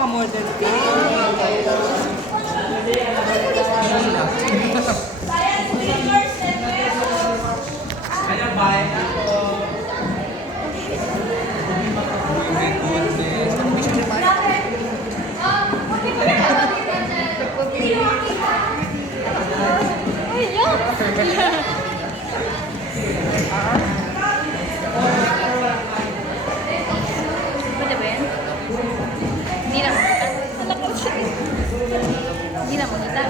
mga model. Pwede ba yan? Hindi na makita. Hindi na makita.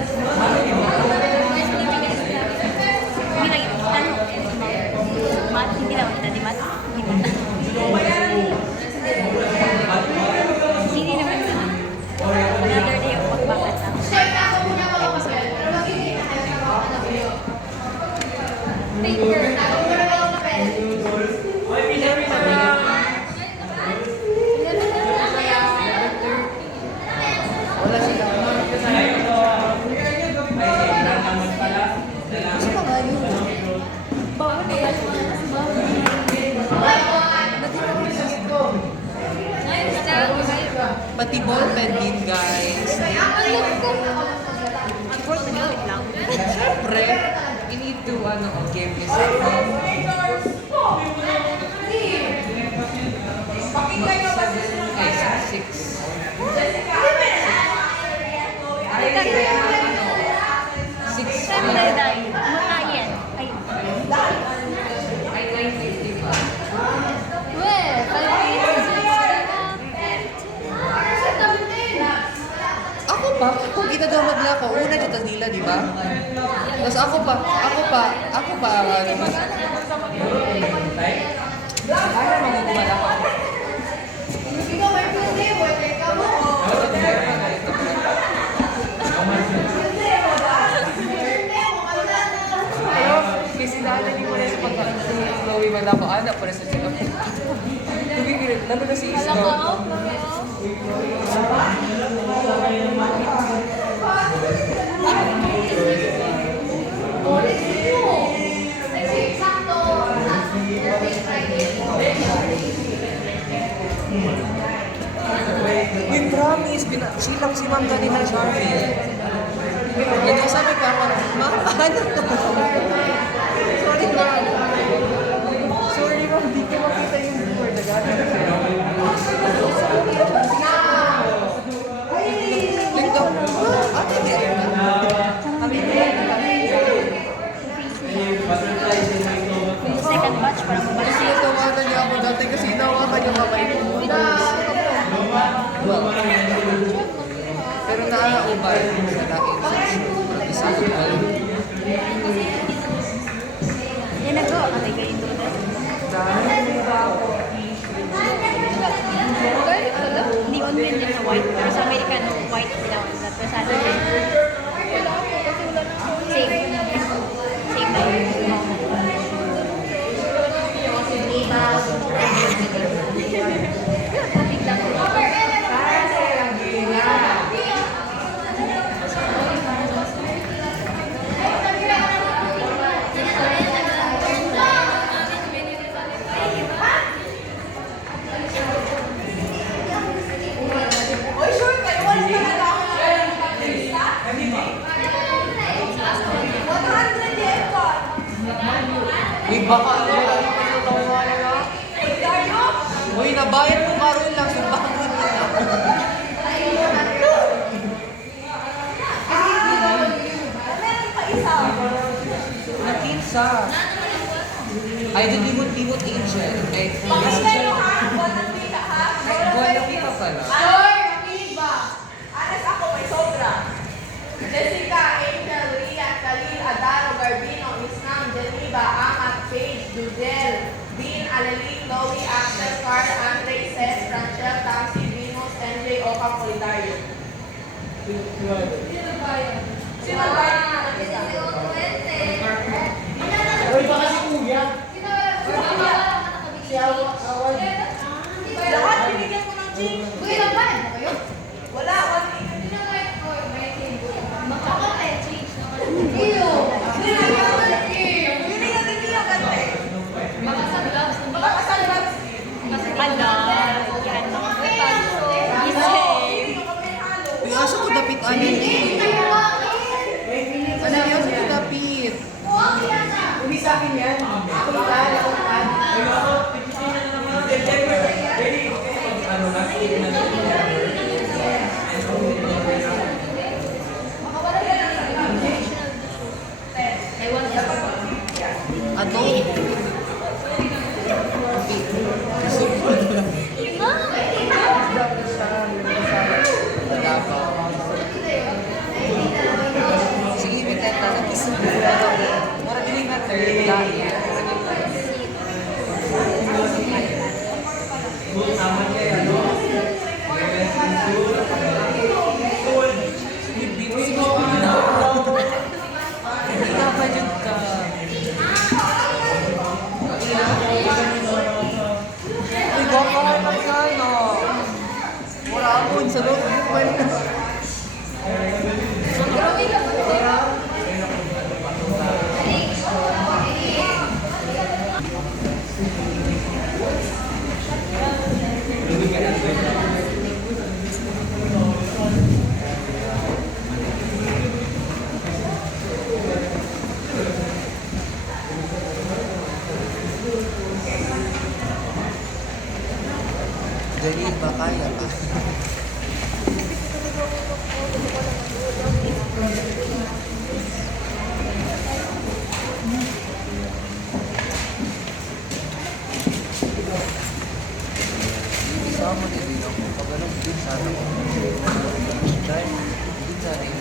Hindi na makita. Mat, hindi na makita. Di mat? Di mat. Hindi naman yun. Another day of pagbakat lang. Pati ball pen din, guys. Support na gawin lang. Siyempre, you need to, give yourself. Ay, 6. Saan mo tayo dahil? Makayan. Ay. Ay, 950 pa. Well, 5 minutes. Ako pa, kung ginagawag lang ako, una dyan tas nila, di ba? Tapos ako pa, ano naman. Ano naman gumala ako? Pero, kasi dahil hindi mo na sa pagka-Chloe man ako, anak pa rin sa sila. Lalo na si Isko. We promise, silang si ma'am kanina Charlie. Kaya sabi ko ako, ma'am, ano to? Sorry ma'am. Sorry ma'am, di ko makita yung before na gano'n. Ito, ate din. Second batch para mo Kasi natawanan niya ako dati kasi inawakan yung kamay ko. Well, pero naaaubay sa dahil sa isang bal. yan na go. Atay kayo doon. Hindi on din din sa white. Pero sa American, white sila. Pero sa atin, same. Same na yun. Uy, baka ano ba yung tawanan na? Uy, nabayad mo karoon lang, sumbakot mo na. Nakinsa. Ay, doon limot-limot angel. Ay, angel. Buwan pa pala. Jessica, Angel, Rian, Khalil, Adaro, Garbino, Isnam, Geneva, Amat, Paige, Dudel, Dean, Aleli, Chloe, Axel, Carl, Andre, Seth, Ranchel, Taxi, Venus, NJ, Oka, Polidario. Sino ba yun? Uy, baka si Kuya. Lahat binigyan ko ng ching. Wala, Ala, yan. Giselle. Mura dili na third lahi. Hindi ka pa dyan ka. Uy, gwapo ka rin ang sana. Mura ako sa loob. Jadi ba kaya ka? Sama din din ako. Pag alam din sana ko. Dahil din sa rin.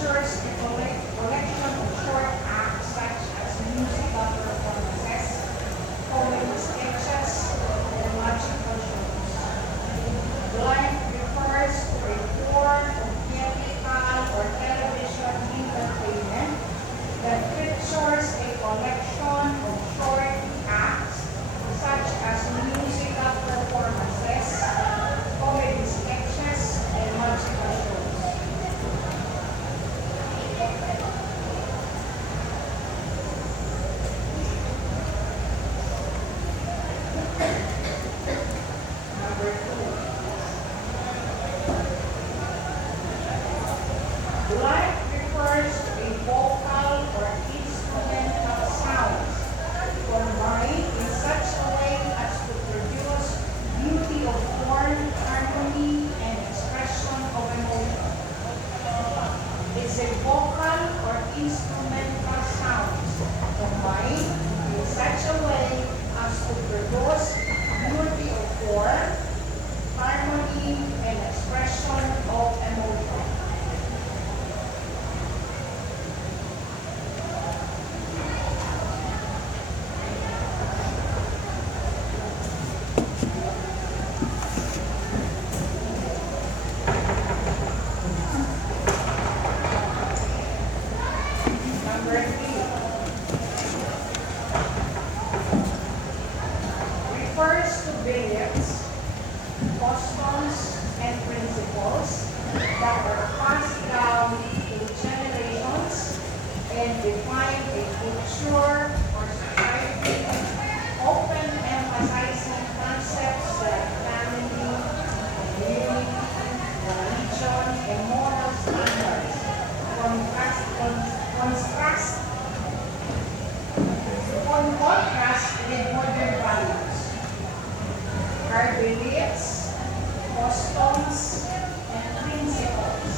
pictures a collection of short acts such as musical performances, comedy sketches, and magical shows. Live refers to a form of theatrical or television entertainment that features a collection of short acts such as musical performances, comedy sketches, and magical shows. Number 2. Light refers to a vocal or instrumental sounds combined in such a way as to produce beauty of form, harmony, and expression of emotion. It's a vocal or instrumental sounds combined in such a way as to produce beauty of form, harmony, and expression of emotion. Number 3. Refers to beliefs, customs, and principles that are passed down through generations and define a culture or society, often emphasizing concepts like family, community, religion, and moral standards. Contrast with modern values. Our beliefs, customs, and principles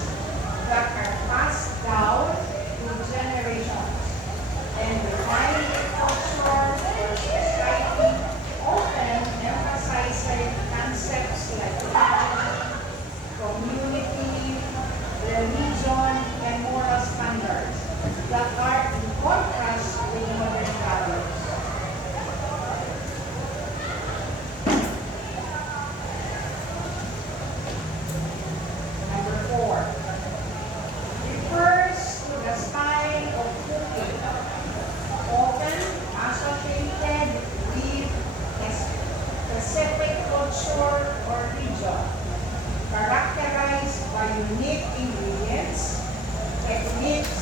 that are passed down through generations and define a culture or society, often emphasizing concepts like family, community, religion, and moral standards that are in contrast with modern values. Number 4. Refers to the style of cooking, often associated with a specific culture or region, characterized by unique ingredients, techniques,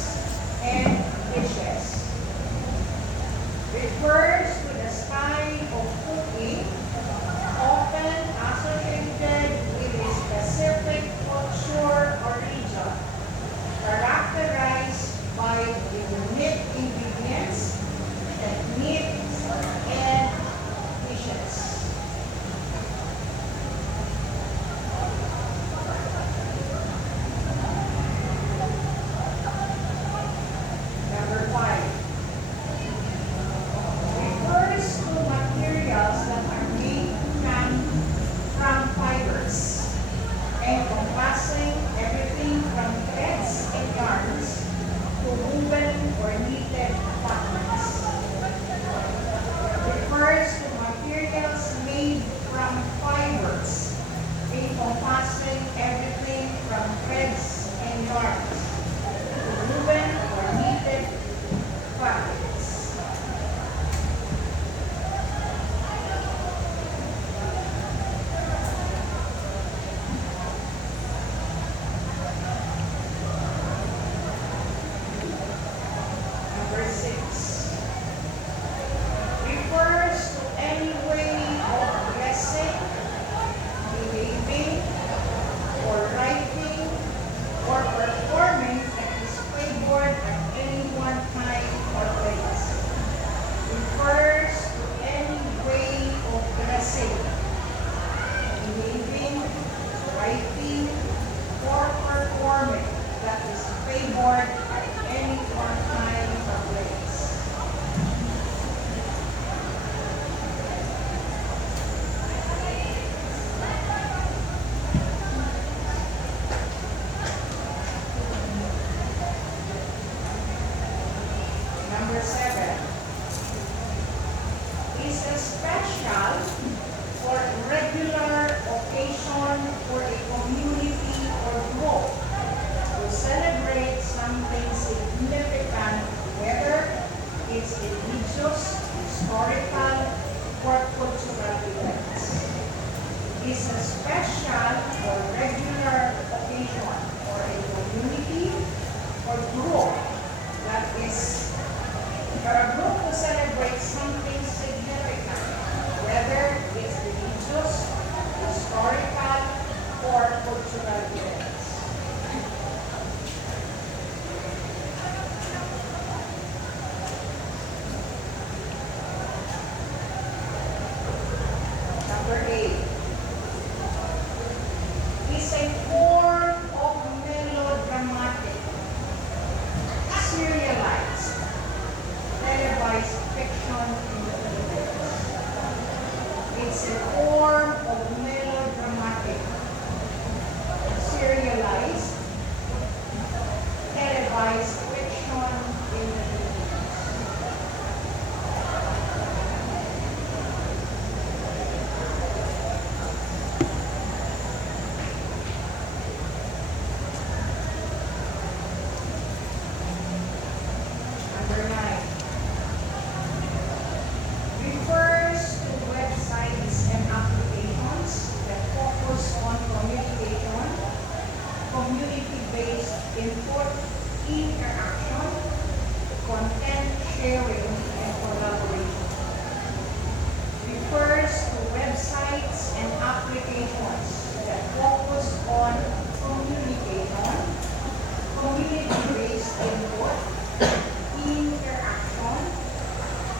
and dishes. Refers to the style of cooking, often associated with a specific culture or region, characterized by the unique ingredients, techniques, and dishes. Number 5. Refers to materials that are made from fibers, encompassing everything from threads and yarns to woven or knitted fabrics. Refers to materials made from fibers, encompassing everything from threads and yarns to woven or knitted fabrics. Number 6. Refers to any way of dressing, behaving, or writing, or performing that is favored at any one time or place. Refers to any way of dressing, behaving, writing, or performing that is favored at any one time or place. Number 7 is a special or regular occasion for a community or group to celebrate something significant, whether it's religious, historical, or cultural events. Is a special or regular occasion for a community or group that is for a group to celebrate something significant, whether it's religious, historical, or cultural events. Number 8 is a form of melodramatic, serialized, televised fiction in the Philippines. It's a form of melodramatic, serialized, televised fiction in the Philippines. Number 9 refers to websites and applications that focus on communication, community-based input, interaction, content sharing, and collaboration. Refers to websites and applications that focus on communication, community-based input, interaction,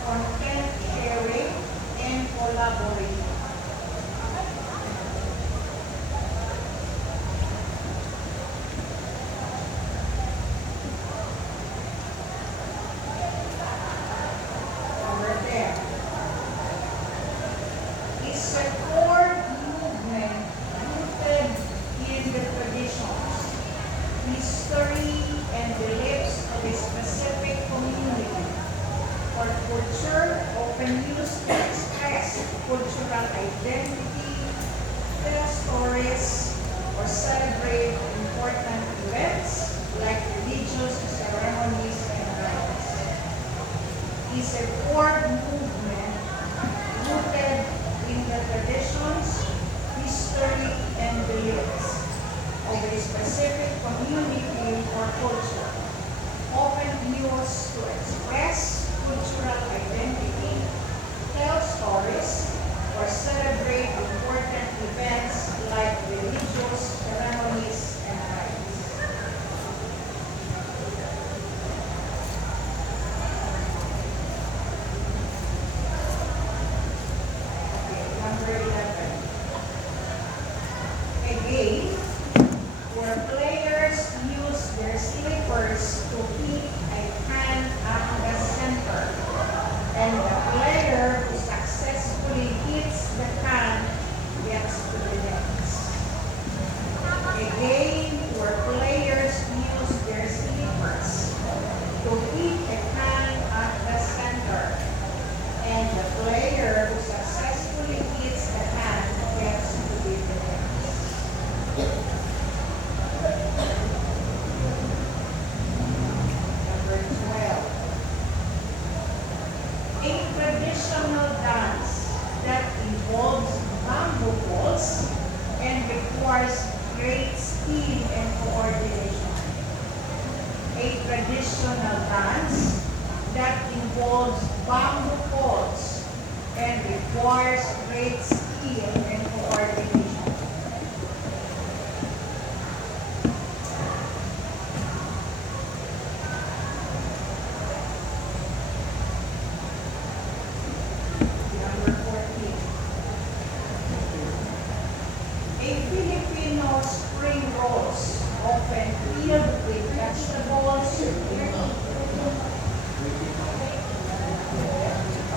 content sharing, and collaboration. Number 10 is a core movement rooted in the traditions, history, and beliefs of a specific community or culture, often used to express cultural identity, tell stories, or celebrate important events like religious ceremonies and rites. Is a core movement rooted in the traditions, history, and beliefs of a specific community or culture, often used to express cultural identity, tell stories, or celebrate important events like religious ceremonies and rites. Okay, number 11. A game where players use their slippers to hit a can at the center, and the player who successfully hits the can gets to the next. A game where players use their slippers to hit a can at the center, and the player who successfully hits the can gets to the next. Number 12. A traditional dance that involves bamboo poles and requires great skill and coordination. A traditional dance that involves bamboo poles and requires great skill and coordination. Number 14. A Filipino spring rolls, often filled with vegetables.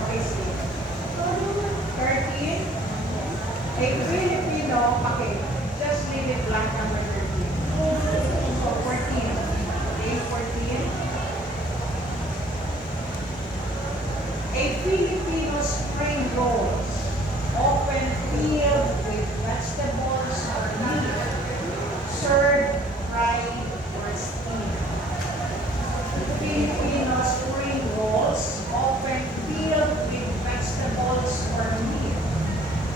Okay, see. 13. A Filipino Filipino spring rolls, often filled with vegetables or meat, served fried or steamed. Filipino spring rolls, often filled with vegetables or meat,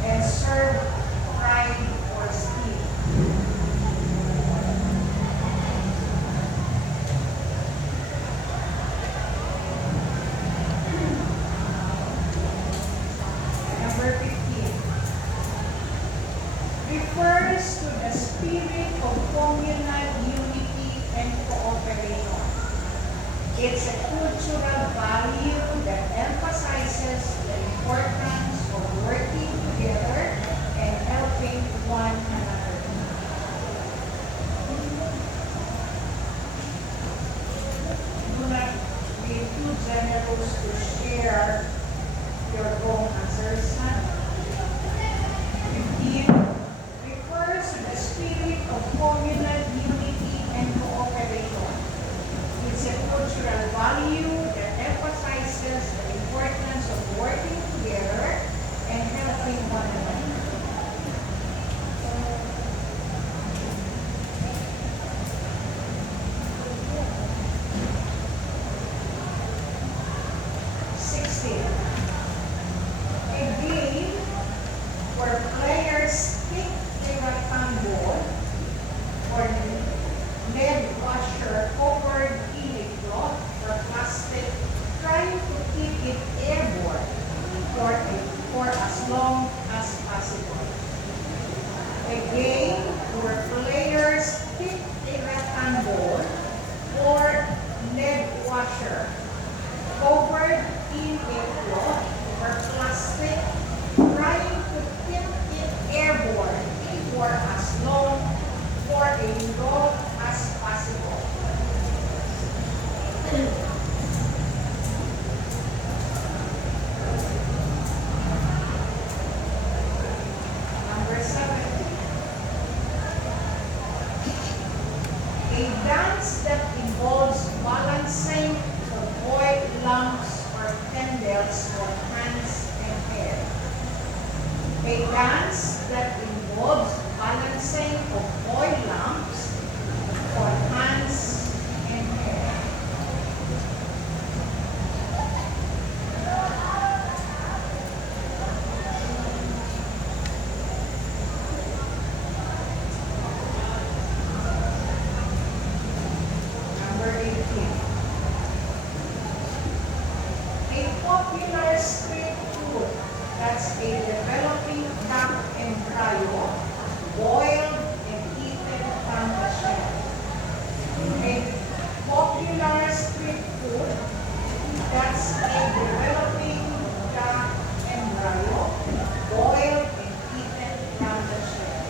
and served fried or steamed. Number 15 refers to the spirit of communal unity and cooperation. It's a cultural value that emphasizes the importance of working together and helping one another. Do not be too generous to share your own answers. 15 refers to the spirit of communal unity and cooperation. It's a cultural value that emphasizes the importance of working together and helping one another. A game where players kick a rattan ball or lead washer covered in a cloth or plastic, trying to keep it airborne for as long as possible. A game where players kick a rattan ball or lead washer covered in a cloth or plastic, trying to keep it airborne for as long as possible. Number 17. A dance that involves balancing of oil lamps or candles on hands and hair. A dance that involves balancing of oil lamps on hands and hair. Number 18. A popular street food that's a developing duck embryo, boiled and eaten from the shell. A popular street food that's a developing duck embryo, boiled and eaten from the shell.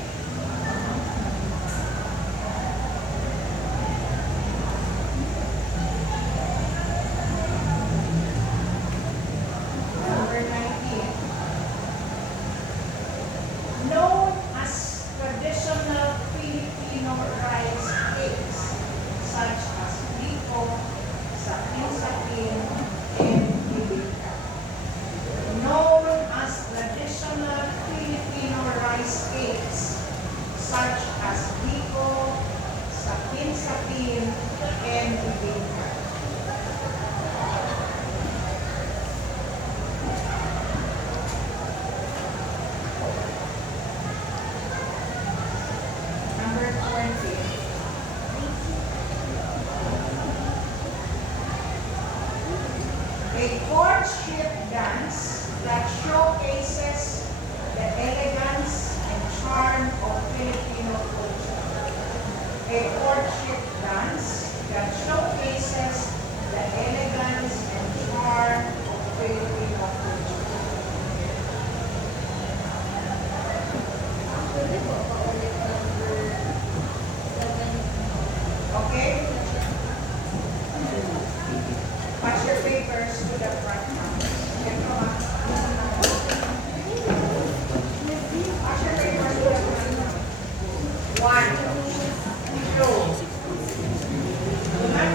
Number 19. Known as traditional Filipino rice cakes, such as biko, sapin-sapin, and bibingka. Known as traditional Filipino rice cakes, such as biko, sapin-sapin, and bibingka. Number 20. A courtship dance that showcases the elegance and charm of Filipino culture. A courtship dance that showcases the elegance and charm of Filipino culture. Okay? Pass your papers to the front now. Ito, pass your papers to the front. 1, 2. Do not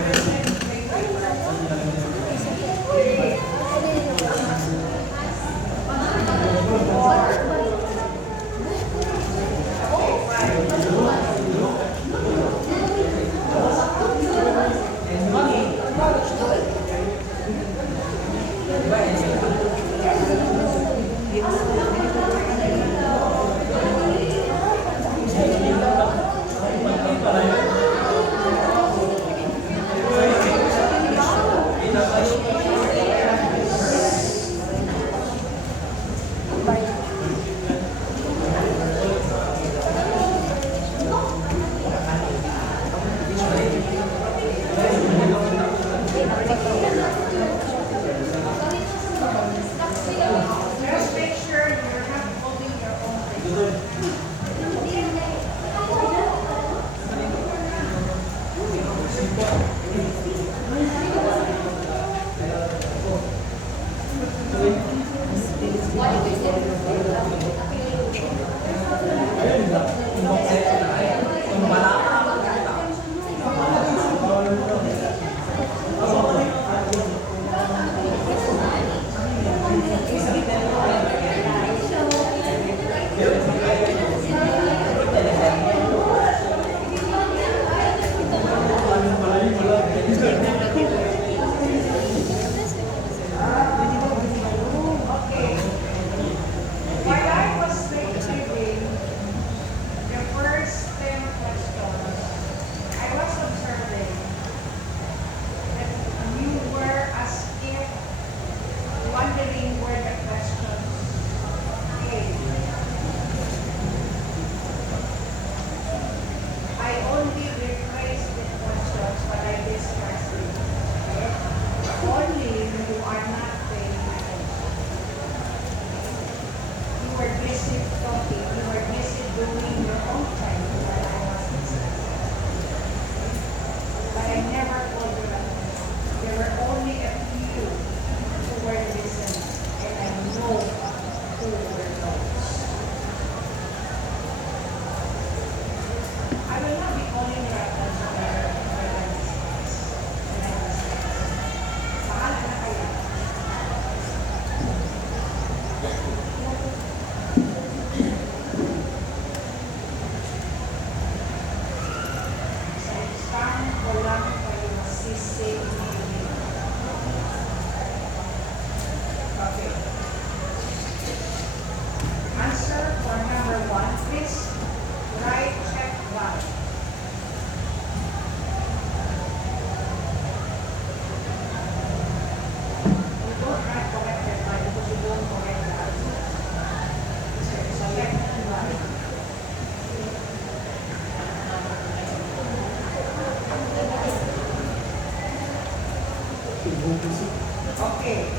Okay.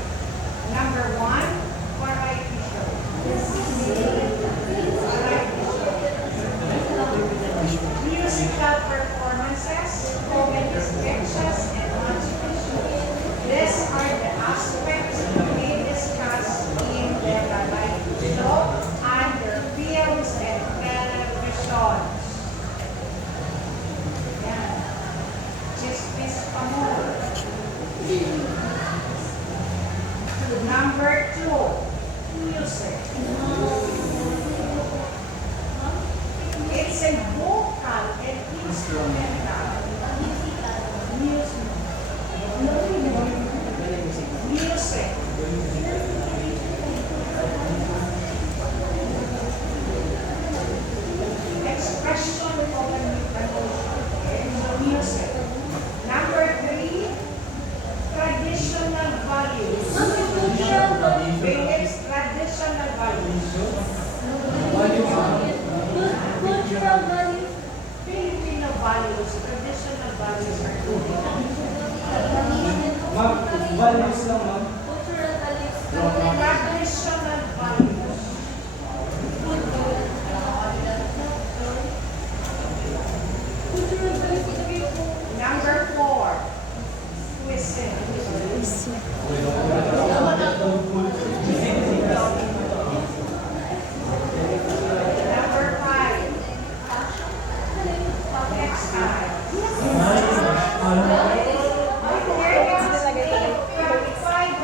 Number one, variety show. Musical performances, comedy sketches, and contribution. These are the aspects we discuss in the variety show under films and television. Yan. Chismis pa mo. Number two, music. It's a vocal and instrumental music. Music. Expression of an emotion. Okay, so music. Number three, traditional values. Philips traditional values. Cultural values. Filipino values, traditional values are good. Ma'am, values lang, ma'am. Cultural values. Traditional values. Cultural values. Number four, cuisine. Number five, textile. Here is the 35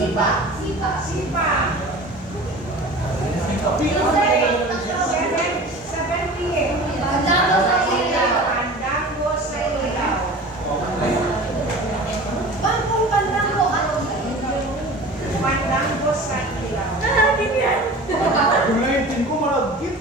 Sipa. 7 p.m. Pandango sa ilaw. Pandango sa ilaw. Kung naitin ko, malagkit.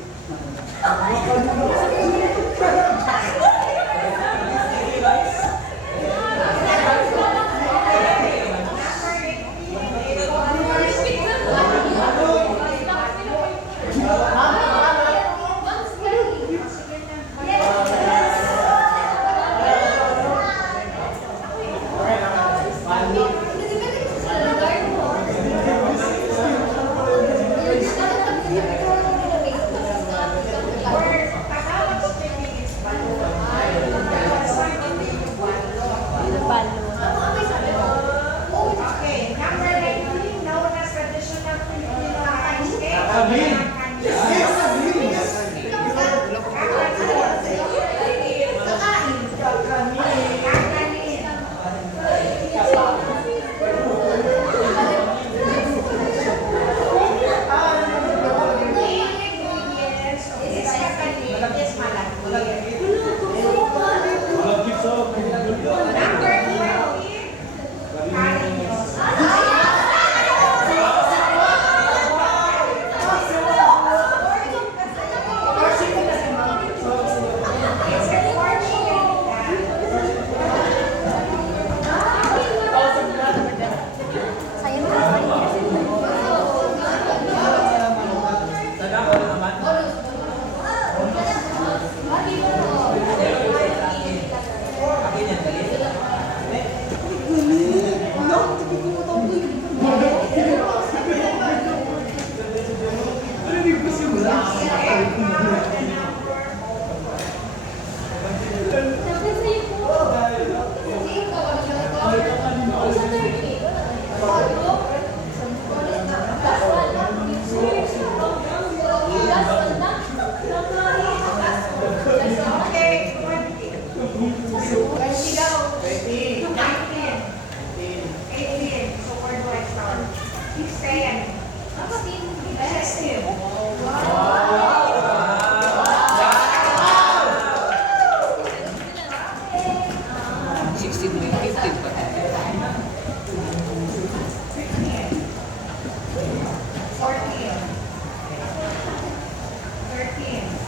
Okay, number 19, known as traditional Filipino rice cake. Sabihin. Malagkit sa Number 20, cariños. It's a Okay, 20. 20 daw. 19. 18. So where do I start? 16. 16. Sixteen, may 15 pa. 14. 13.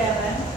11.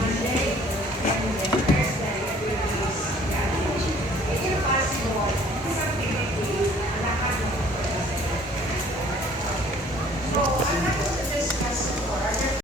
Monday, and then